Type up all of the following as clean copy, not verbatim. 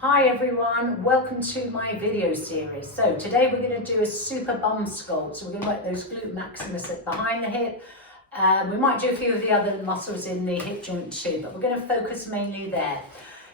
Hi everyone, welcome to my video series. So today we're going to do a super bum sculpt. So we're going to work those glute maximus at behind the hip. We might do a few of the other muscles in the hip joint too, but we're going to focus mainly there.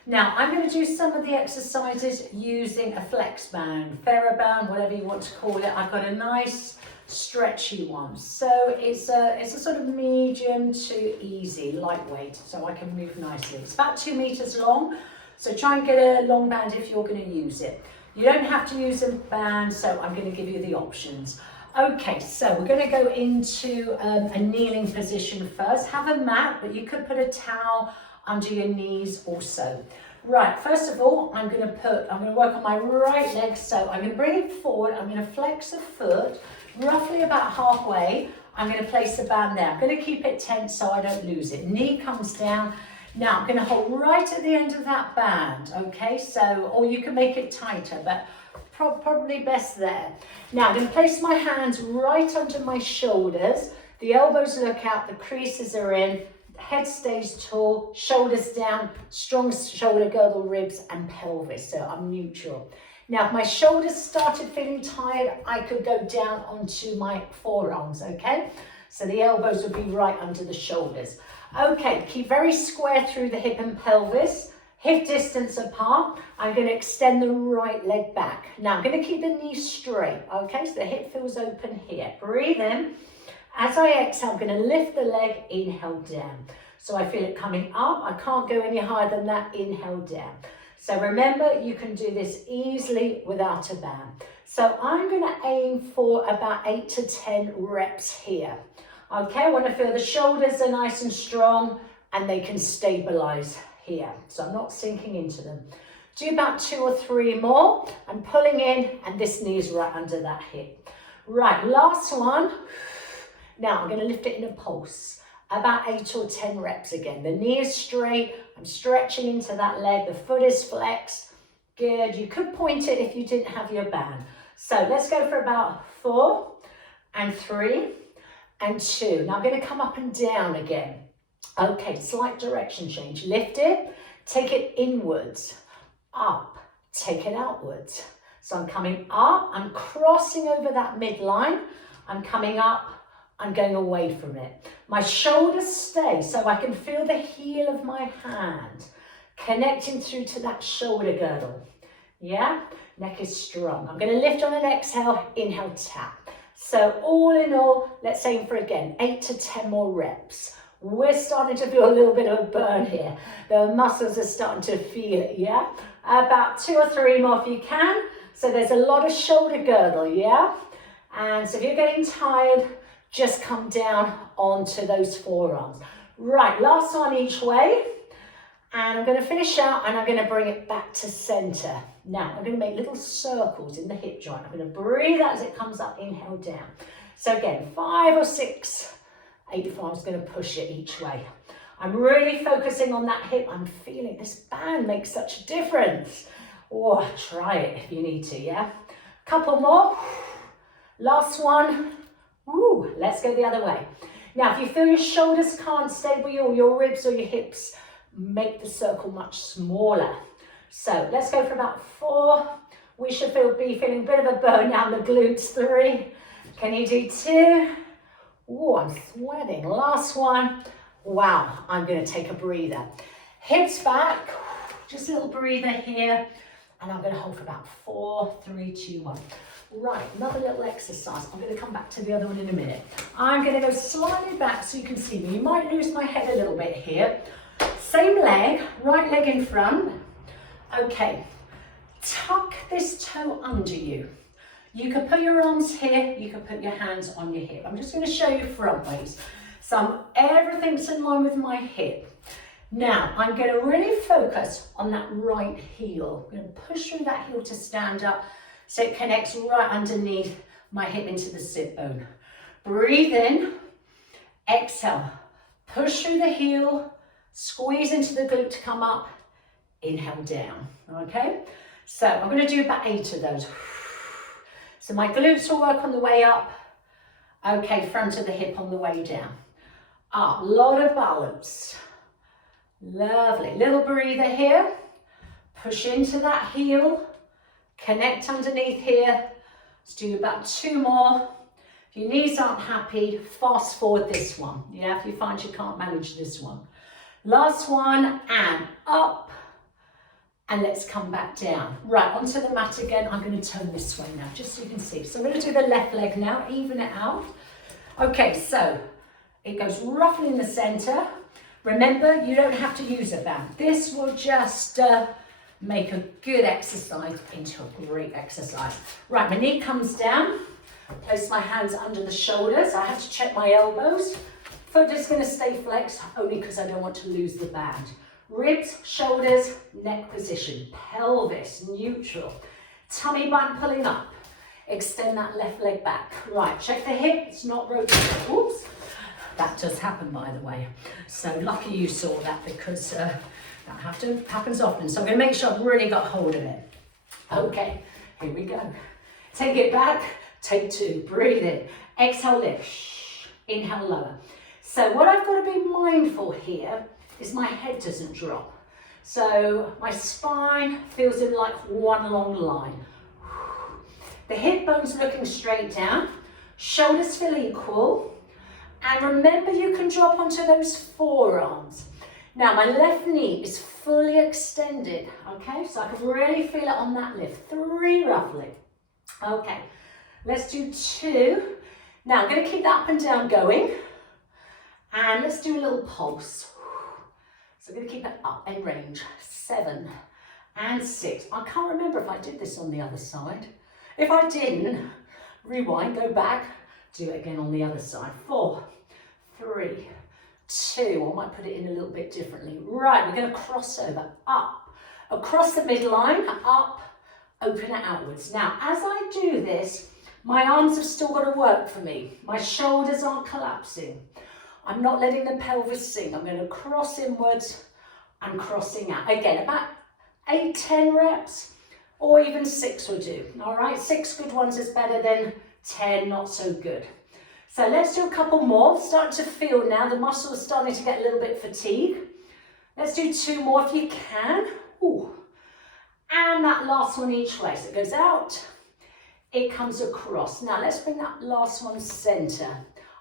Now I'm going to do some of the exercises using a flex band, TheraBand, whatever you want to call it. I've got a nice stretchy one. So it's a sort of medium to easy, lightweight, so I can move nicely. It's about 2 meters long. So try and get a long band if you're going to use it. You don't have to use a band, so I'm going to give you the options. Okay, so we're going to go into a kneeling position first. Have a mat, but you could put a towel under your knees also. Right, first of all, I'm going to work on my right leg. So I'm going to bring it forward. I'm going to flex the foot roughly about halfway. I'm going to place the band there. I'm going to keep it tense so I don't lose it. Knee comes down. Now I'm going to hold right at the end of that band, okay? So, or you can make it tighter, but probably best there. Now I'm going to place my hands right under my shoulders. The elbows look out, the creases are in, head stays tall, shoulders down, strong shoulder girdle, ribs and pelvis, so I'm neutral. Now if my shoulders started feeling tired, I could go down onto my forearms, okay? So the elbows would be right under the shoulders. Okay, keep very square through the hip and pelvis, hip distance apart. I'm going to extend the right leg back. Now I'm going to keep the knee straight, okay, so the hip feels open here. Breathe in. As I exhale, I'm going to lift the leg, inhale down. So I feel it coming up. I can't go any higher than that, inhale down. So remember, you can do this easily without a band. So I'm going to aim for about 8 to 10 reps here. Okay, I want to feel the shoulders are nice and strong and they can stabilize here. So I'm not sinking into them. Do about 2 or 3 more. I'm pulling in and this knee is right under that hip. Right, last one. Now I'm going to lift it in a pulse. About 8 or 10 reps again. The knee is straight. I'm stretching into that leg. The foot is flexed. Good. You could point it if you didn't have your band. So let's go for about 4 and 3. And 2. Now I'm going to come up and down again. Okay, slight direction change. Lift it, take it inwards, up, take it outwards. So I'm coming up, I'm crossing over that midline, I'm coming up, I'm going away from it. My shoulders stay so I can feel the heel of my hand connecting through to that shoulder girdle. Yeah, neck is strong. I'm going to lift on an exhale, inhale, tap. So all in all, let's aim for again, 8 to 10 more reps. We're starting to feel a little bit of a burn here. The muscles are starting to feel it, yeah? About 2 or 3 more if you can. So there's a lot of shoulder girdle, yeah? And so if you're getting tired, just come down onto those forearms. Right, last one each way. And I'm going to finish out and I'm going to bring it back to center. Now, I'm going to make little circles in the hip joint. I'm going to breathe out as it comes up, inhale down. So again, 5 or 6, 8 if I was going to push it each way. I'm really focusing on that hip. I'm feeling this band makes such a difference. Oh, try it if you need to, yeah? Couple more. Last one. Woo, let's go the other way. Now, if you feel your shoulders can't stay with your ribs or your hips, make the circle much smaller. So let's go for about 4. We should be feeling a bit of a burn down the glutes. 3. Can you do 2? Oh, I'm sweating. Last one. Wow, I'm going to take a breather. Hips back. Just a little breather here. And I'm going to hold for about 4, 3, 2, 1. Right, another little exercise. I'm going to come back to the other one in a minute. I'm going to go slightly back so you can see me. You might lose my head a little bit here. Same leg, right leg in front. Okay, tuck this toe under you. You can put your arms here, you can put your hands on your hip. I'm just going to show you front ways. So everything's in line with my hip. Now, I'm going to really focus on that right heel. I'm going to push through that heel to stand up so it connects right underneath my hip into the sit bone. Breathe in, exhale, push through the heel, squeeze into the glute to come up, inhale down, okay? So I'm going to do about 8 of those. So my glutes will work on the way up. Okay, front of the hip on the way down. Up, lot of balance. Lovely, little breather here. Push into that heel, connect underneath here. Let's do about 2 more. If your knees aren't happy, fast forward this one. Yeah, if you find you can't manage this one. Last one, and up. And let's come back down. Right, onto the mat again. I'm going to turn this way now, just so you can see. So I'm going to do the left leg now, even it out. Okay, so it goes roughly in the center. Remember, you don't have to use a band. This will just make a good exercise into a great exercise. Right, my knee comes down. Place my hands under the shoulders. I have to check my elbows. Foot is going to stay flexed, only because I don't want to lose the band. Ribs, shoulders, neck position, pelvis, neutral. Tummy button pulling up. Extend that left leg back. Right, check the hip, it's not rotating. Oops. That does happen, by the way. So lucky you saw that, because that happens often. So I'm going to make sure I've really got hold of it. Okay, here we go. Take it back, take 2, breathe in. Exhale, lift. Inhale, lower. So what I've got to be mindful here is my head doesn't drop. So my spine feels in like one long line. The hip bone's looking straight down, shoulders feel equal, and remember you can drop onto those forearms. Now my left knee is fully extended, okay? So I can really feel it on that lift. 3 roughly. Okay, let's do 2. Now I'm going to keep that up and down going, and let's do a little pulse. So I'm going to keep it up in range. 7 and 6. I can't remember if I did this on the other side. If I didn't, rewind, go back, do it again on the other side. 4, 3, 2. I might put it in a little bit differently. Right, we're going to cross over, up, across the midline, up, open it outwards. Now, as I do this, my arms have still got to work for me. My shoulders aren't collapsing. I'm not letting the pelvis sink. I'm going to cross inwards and crossing out. Again, about 8, 10 reps, or even 6 will do. All right, 6 good ones is better than 10 not so good. So let's do a couple more. Starting to feel now the muscles are starting to get a little bit fatigued. Let's do 2 more if you can. Ooh. And that last one each way. So it goes out, it comes across. Now let's bring that last one center.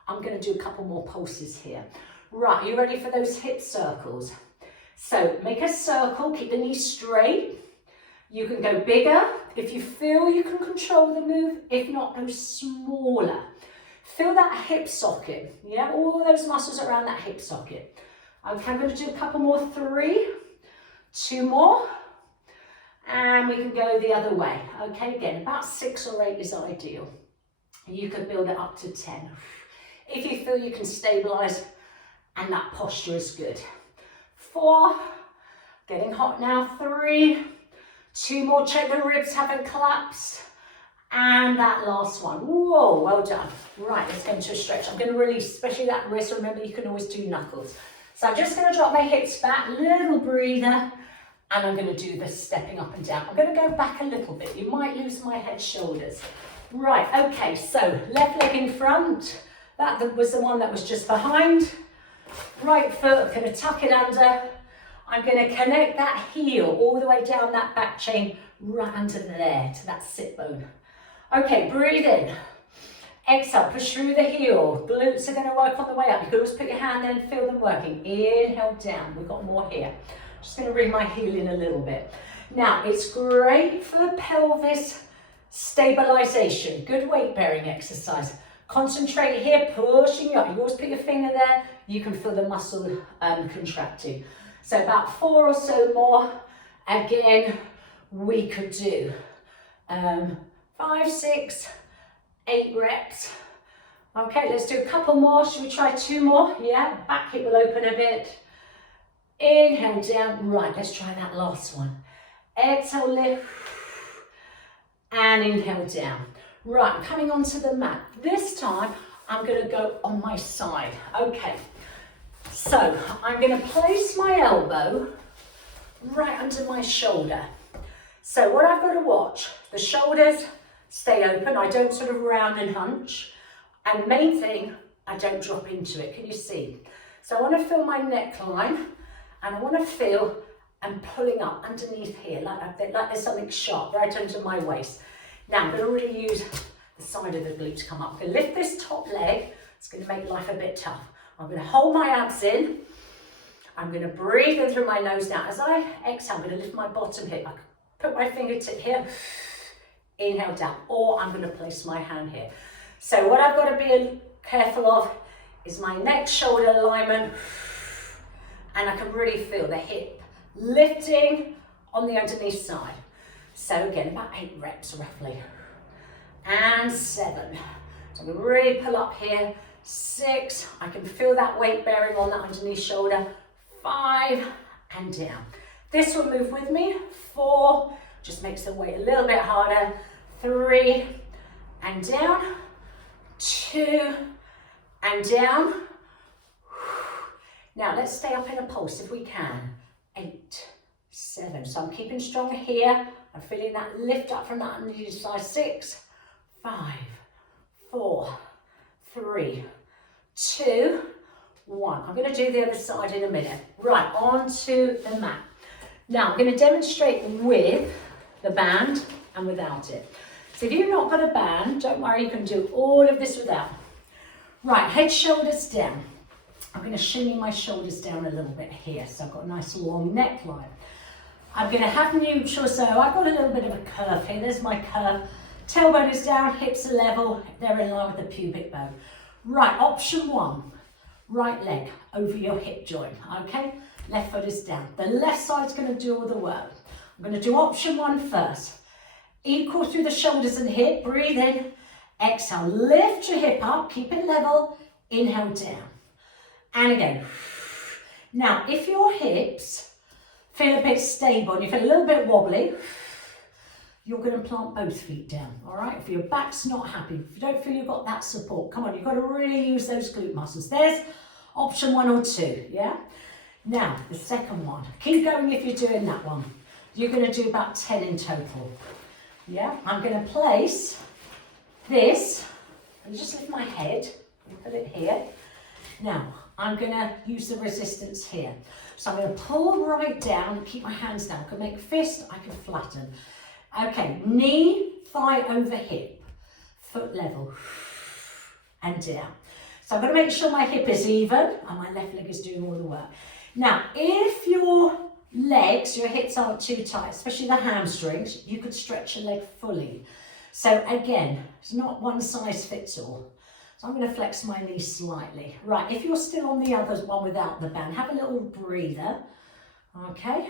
I'm going to do a couple more pulses here. Right, you ready for those hip circles? So make a circle, keep the knees straight. You can go bigger if you feel you can control the move. If not, go smaller. Feel that hip socket, yeah? All those muscles around that hip socket. Okay, I'm going to do a couple more. 3, 2 more. And we can go the other way. Okay, again, about 6 or 8 is ideal. You could build it up to 10. If you feel you can stabilize and that posture is good. 4, getting hot now. 3, 2 more, check the ribs haven't collapsed. And that last one. Whoa, well done. Right, let's go into a stretch. I'm going to release, especially that wrist. Remember, you can always do knuckles. So I'm just going to drop my hips back, little breather, and I'm going to do the stepping up and down. I'm going to go back a little bit. You might lose my head, shoulders. Right, okay, so left leg in front. That was the one that was just behind. Right foot, going to tuck it under. I'm going to connect that heel all the way down that back chain, right under there to that sit bone. Okay, breathe in. Exhale, push through the heel. Glutes are going to work on the way up. You can always put your hand there and feel them working. Inhale down. We've got more here. Just going to bring my heel in a little bit. Now, it's great for pelvis stabilization. Good weight bearing exercise. Concentrate here, pushing you up. You always put your finger there. You can feel the muscle contracting. So about 4 or so more. Again, we could do 5, 6, 8 reps. Okay, let's do a couple more. Should we try 2 more? Yeah, back hip will open a bit. Inhale down. Right, let's try that last one. Exhale, lift. And inhale down. Right, I'm coming onto the mat. This time, I'm going to go on my side. Okay, so I'm going to place my elbow right under my shoulder. So what I've got to watch, the shoulders stay open. I don't sort of round and hunch. And main thing, I don't drop into it. Can you see? So I want to feel my neckline, and I want to feel and pulling up underneath here, like there's something sharp right under my waist. Now I'm going to really use the side of the glute to come up. I'm going to lift this top leg. It's going to make life a bit tough. I'm going to hold my abs in. I'm going to breathe in through my nose now. As I exhale, I'm going to lift my bottom hip. I put my fingertip here, inhale down, or I'm going to place my hand here. So what I've got to be careful of is my neck shoulder alignment, and I can really feel the hip lifting on the underneath side. So again, about 8 reps roughly. And 7. So I'm going to really pull up here. 6, I can feel that weight bearing on that underneath shoulder. 5, and down. This will move with me. 4, just makes the weight a little bit harder. 3, and down. 2, and down. Now let's stay up in a pulse if we can. 8, 7. So I'm keeping strong here. I'm feeling that lift up from that underneath side. 6, 5, 4, 3, 2, 1. I'm going to do the other side in a minute. Right, onto the mat. Now I'm going to demonstrate with the band and without it. So if you've not got a band, don't worry, you can do all of this without. Right, head, shoulders down. I'm going to shimmy my shoulders down a little bit here, so I've got a nice long neckline. I'm going to have neutral, so I've got a little bit of a curve here. There's my curve. Tailbone is down, hips are level, they're in line with the pubic bone. Right, option 1, right leg over your hip joint, okay? Left foot is down. The left side's going to do all the work. I'm going to do option 1 first. Equal through the shoulders and hip, breathe in, exhale, lift your hip up, keep it level, inhale down. And again. Now, if your hips feel a bit stable and you feel a little bit wobbly, you're going to plant both feet down, all right? If your back's not happy, if you don't feel you've got that support, come on, you've got to really use those glute muscles. There's option 1 or 2, yeah? Now, the second one. Keep going if you're doing that one. You're going to do about 10 in total, yeah? I'm going to place this, and just lift my head, and put it here. Now, I'm going to use the resistance here. So I'm going to pull right down and keep my hands down. I can make a fist, I can flatten. Okay, knee, thigh over hip, foot level, and down. So I'm going to make sure my hip is even and my left leg is doing all the work. Now, if your legs, your hips aren't too tight, especially the hamstrings, you could stretch your leg fully. So again, it's not one size fits all. So I'm going to flex my knee slightly. Right, if you're still on the other one without the band, have a little breather, okay?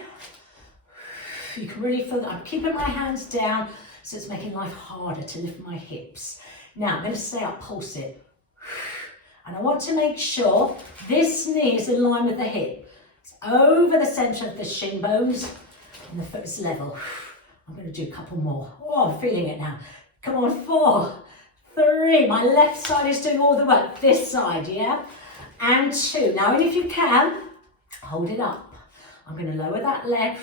You can really feel that I'm keeping my hands down, so it's making life harder to lift my hips. Now, I'm going to stay up, pulse it. And I want to make sure this knee is in line with the hip. It's over the centre of the shin bones, and the foot is level. I'm going to do a couple more. Oh, I'm feeling it now. Come on, 4, 3. My left side is doing all the work. This side, yeah? And 2. Now, and if you can, hold it up. I'm going to lower that leg.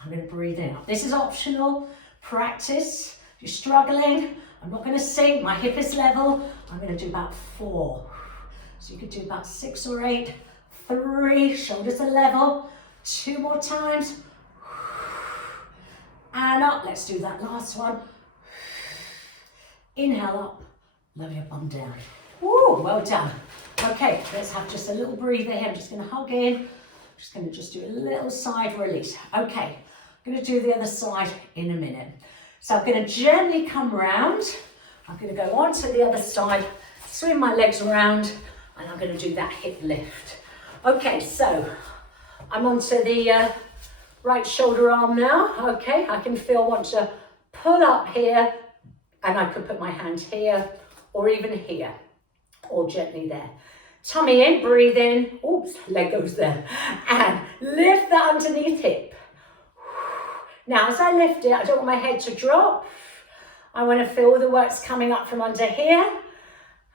I'm going to breathe in. This is optional. Practice. If you're struggling, I'm not going to sink. My hip is level. I'm going to do about 4. So you could do about 6 or 8. 3. Shoulders are level. 2 more times. And up. Let's do that last one. Inhale up. Lower your bum down. Woo, well done. Okay, let's have just a little breather here. I'm just going to hug in. I'm just going to do a little side release. Okay. I'm going to do the other side in a minute. So I'm going to gently come round. I'm going to go on to the other side, swing my legs around, and I'm going to do that hip lift. Okay, so I'm onto the right shoulder arm now. Okay, I can want to pull up here, and I could put my hand here, or even here, or gently there. Tummy in, breathe in. Oops, leg goes there. And lift that underneath hip. Now, as I lift it, I don't want my head to drop. I want to feel all the work's coming up from under here.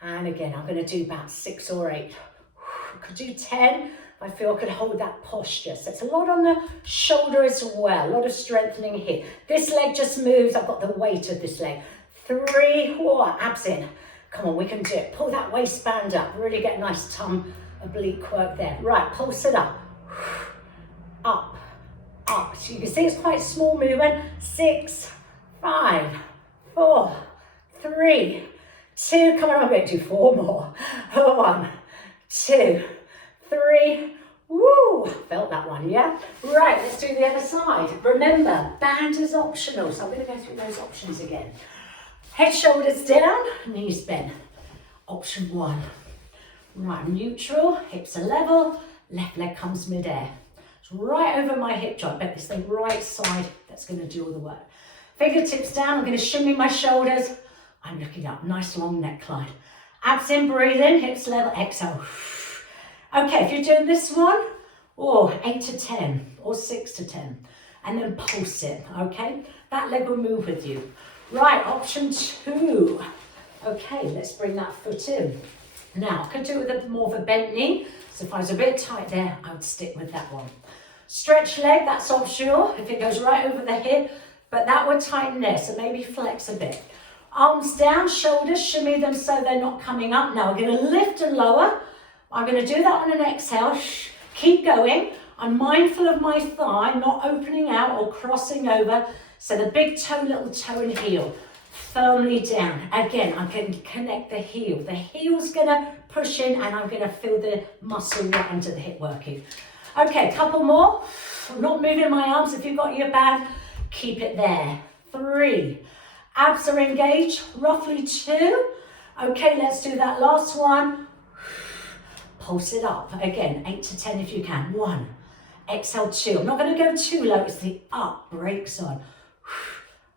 And again, I'm going to do about 6 or 8. I could do 10. I feel I could hold that posture. So it's a lot on the shoulder as well, a lot of strengthening here. This leg just moves. I've got the weight of this leg. 3, abs in. Come on, we can do it. Pull that waistband up. Really get a nice oblique work there. Right, pulse it up. Up. up. So you can see it's quite small movement. 6, 5, 4, 3, 2. Come on, I'm going to do 4 more. 1, 2, 3. Woo! Felt that one, yeah? Right, let's do the other side. Remember, band is optional, so I'm going to go through those options again. Head, shoulders down, knees bent. Option 1. Right, neutral, hips are level, left leg comes mid-air. It's right over my hip joint, but it's the right side that's going to do all the work. Fingertips down, I'm going to shimmy my shoulders. I'm looking up, nice long neckline. Abs in, breathe in, hips level, exhale. Okay, if you're doing this one, 8 to 10 or 6 to 10, and then pulse it, okay? That leg will move with you. Right, option 2. Okay, let's bring that foot in. Now, I could do it with a more of a bent knee, so if I was a bit tight there, I would stick with that one. Stretch leg, that's optional, if it goes right over the hip, but that would tighten there, so maybe flex a bit. Arms down, shoulders, shimmy them so they're not coming up. Now, we're going to lift and lower. I'm going to do that on an exhale. Keep going. I'm mindful of my thigh, not opening out or crossing over. So the big toe, little toe and heel, firmly down. Again, I'm going to connect the heel. The heel's going to push in and I'm going to feel the muscle right under the hip working. Okay, couple more. I'm not moving my arms. If you've got your band, keep it there. 3. Abs are engaged, roughly 2. Okay, let's do that last one. Pulse it up. Again, 8 to 10 if you can. 1. Exhale, 2. I'm not going to go too low. It's the up break side.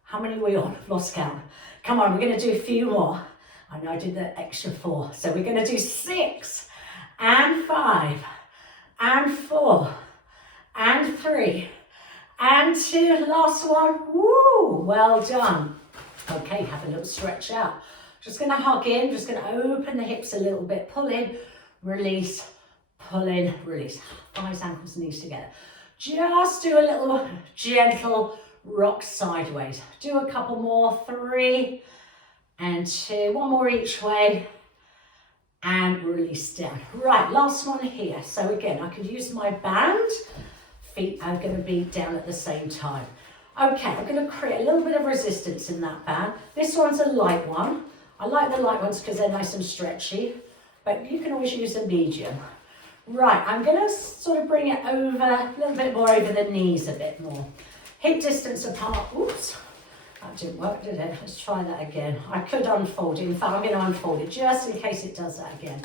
How many are we on? Lost count. Come on, we're going to do a few more. I know I did the extra 4. So we're going to do 6 and 5 and 4 and 3 and 2. Last one. Woo! Well done. Okay, have a little stretch out. Just going to hug in. Just going to open the hips a little bit. Pull in. Release, pull in, release. Thighs, ankles, knees together. Just do a little gentle rock sideways. Do a couple more. 3 and 2. 1 more each way. And release down. Right, last one here. So again, I could use my band. Feet are going to be down at the same time. Okay, I'm going to create a little bit of resistance in that band. This one's a light one. I like the light ones because they're nice and stretchy. But you can always use a medium. Right, I'm going to sort of bring it over, a little bit more over the knees a bit more. Hip distance apart. Oops, that didn't work, did it? Let's try that again. I could unfold it. In fact, I'm going to unfold it just in case it does that again.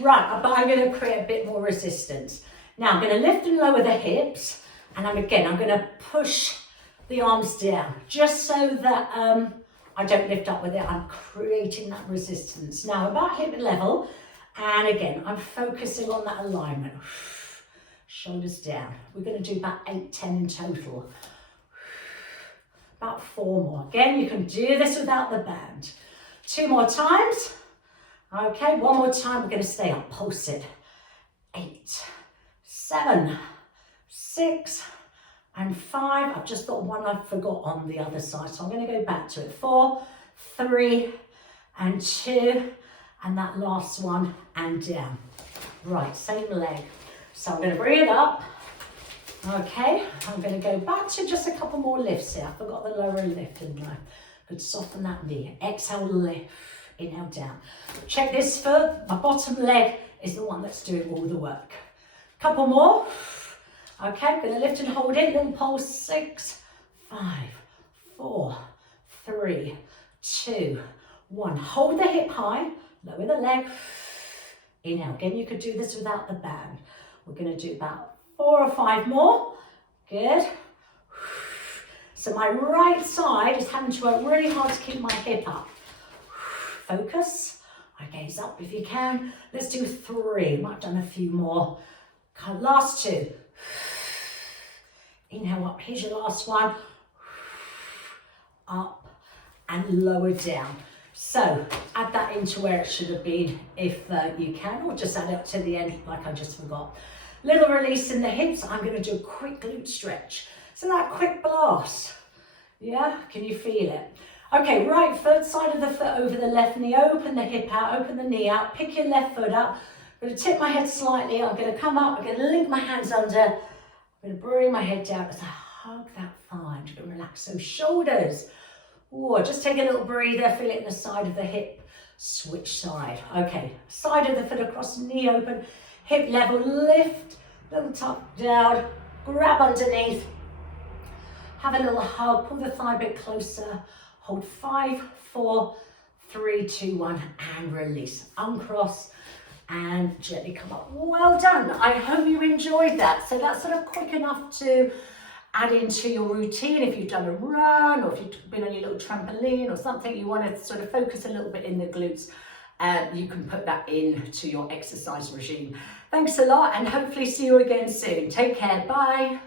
Right, but I'm going to create a bit more resistance. Now, I'm going to lift and lower the hips. And I'm going to push the arms down just so that I don't lift up with it. I'm creating that resistance. Now, about hip level. And again, I'm focusing on that alignment. Shoulders down. We're going to do about 8, 10 in total. About 4 more. Again, you can do this without the band. 2 more times. Okay, 1 more time. We're going to stay up. Pulse it. 8, 7, 6, and 5. I've just got one I forgot on the other side, so I'm going to go back to it. 4, 3, and 2. And that last one, and down. Right, same leg. So I'm going to bring it up. Okay, I'm going to go back to just a couple more lifts here. I forgot the lower lift, didn't I? Good, soften that knee. Exhale, lift. Inhale, down. Check this foot. My bottom leg is the one that's doing all the work. Couple more. Okay, I'm going to lift and hold it. Little pulse. 6, 5, 4, 3, 2, 1. Hold the hip high. Lower the leg. Inhale. Again, you could do this without the band. We're going to do about 4 or 5 more. Good. So my right side is having to work really hard to keep my hip up. Focus. I gaze up if you can. Let's do 3. Might have done a few more. Last 2. Inhale up. Here's your last one. Up and lower down. So add that into where it should have been if you can, or just add it to the end like I just forgot. Little release in the hips. I'm going to do a quick glute stretch. So that quick blast. Yeah, can you feel it? Okay, right foot, side of the foot over the left knee. Open the hip out, open the knee out. Pick your left foot up. I'm going to tip my head slightly. I'm going to come up. I'm going to link my hands under. I'm going to bring my head down as hug that thigh. Just gonna relax those shoulders. Or just take a little breather, feel it in the side of the hip. Switch side. Okay, side of the foot across, knee open, hip level, lift, little tuck down, grab underneath. Have a little hug, pull the thigh a bit closer. Hold 5, 4, 3, 2, 1, and release. Uncross and gently come up. Well done. I hope you enjoyed that. So that's sort of quick enough to add into your routine. If you've done a run or if you've been on your little trampoline or something, you want to sort of focus a little bit in the glutes, you can put that into your exercise regime. Thanks a lot and hopefully see you again soon. Take care. Bye.